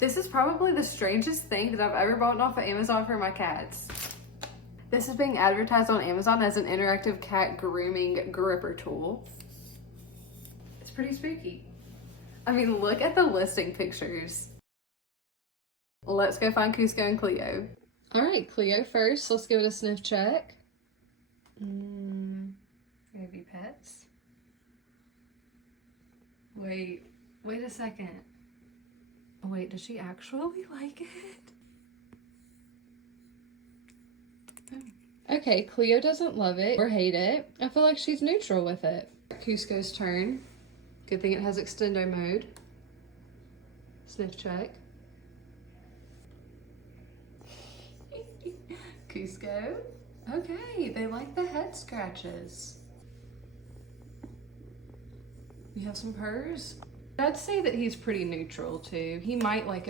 This is probably the strangest thing that I've ever bought off of Amazon for my cats. This is being advertised on Amazon as an interactive cat grooming gripper tool. It's pretty spooky. I mean, look at the listing pictures. Let's go find Cusco and Cleo. All right, Cleo first. Let's give it a sniff check. Maybe pets. Wait a second. Wait, does she actually like it? Okay, Cleo doesn't love it or hate it. I feel like she's neutral with it. Cusco's turn. Good thing it has extendo mode. Sniff check. Cusco. Okay, they like the head scratches. You have some purrs? I'd say that he's pretty neutral too. He might like